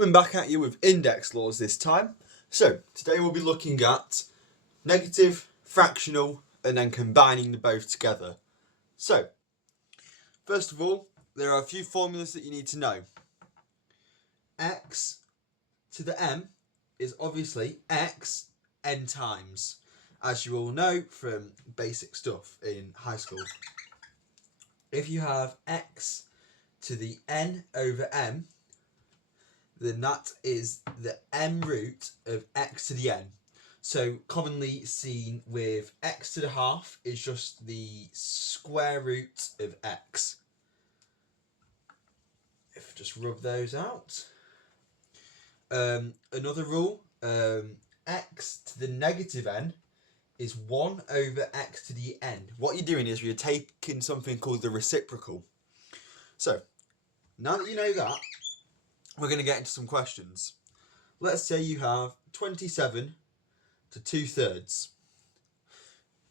Coming back at you with index laws this time. So, today we'll be looking at negative, fractional, and then combining the both together. So, first of all, there are a few formulas that you need to know. X to the m is obviously x n times, as you all know from basic stuff in high school. If you have x to the n over m, then that is the m root of x to the n. So commonly seen with x to the half is just the square root of x. If just rub those out. Another rule, x to the negative n is 1 over x to the n. What you're doing is you're taking something called the reciprocal. So, now that you know that, we're going to get into some questions. Let's say you have 27 to 2/3.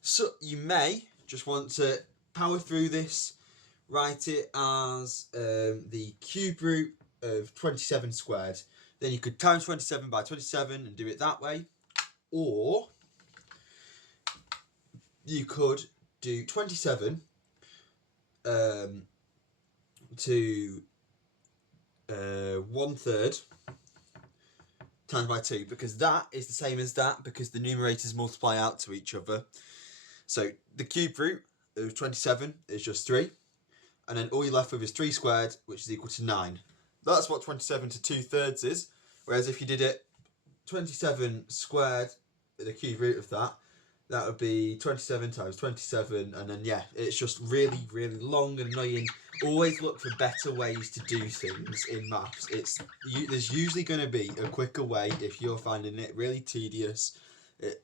So you may just want to power through this, write it as the cube root of 27 squared. Then you could times 27 by 27 and do it that way. Or you could do 27 to 1/3 times by 2, because that is the same as that, because the numerators multiply out to each other. So the cube root of 27 is just 3, and then all you're left with is 3 squared, which is equal to 9. That's what 27 to 2/3 is. Whereas if you did it 27 squared, the cube root of that, that would be 27 times 27, and then yeah, it's just really, really long and annoying. Always look for better ways to do things in maths. There's usually going to be a quicker way if you're finding it really tedious,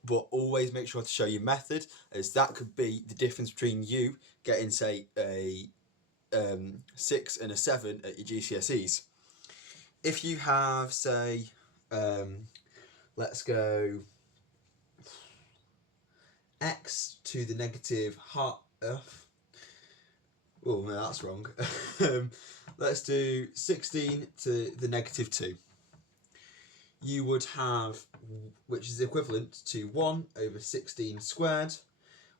but always make sure to show your method, as that could be the difference between you getting, say, a 6 and a 7 at your GCSEs. If you have, say, let's go x to the negative half. Oh no, that's wrong. Let's do 16 to the negative 2. You would have, which is equivalent to 1 over 16 squared,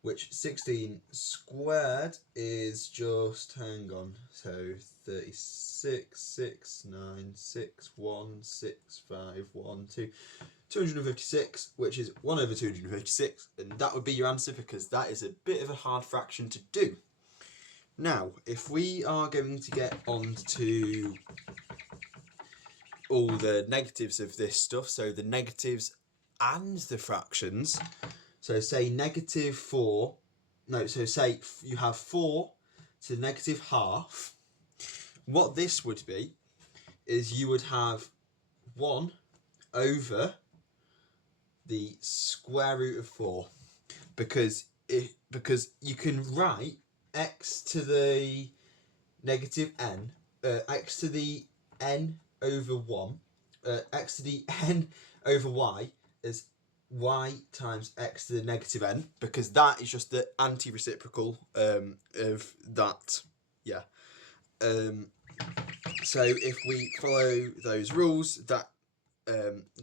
which 16 squared is just, hang on, so 36, 6, 9, 6, 1, 6, 5, 1, 2, 256, which is 1 over 256, and that would be your answer, because that is a bit of a hard fraction to do. Now, if we are going to get on to all the negatives of this stuff, so the negatives and the fractions, so say negative 4, no, so say you have 4 to the negative half, what this would be is you would have 1 over the square root of 4, because you can write x to the negative n, x to the n over 1, x to the n over y as y times x to the negative n, because that is just the anti-reciprocal of that. Yeah. So if we follow those rules, that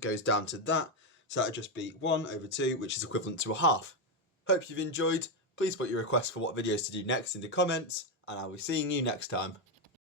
goes down to that. So that would just be 1 over 2, which is equivalent to a half. Hope you've enjoyed. Please put your requests for what videos to do next in the comments, and I'll be seeing you next time.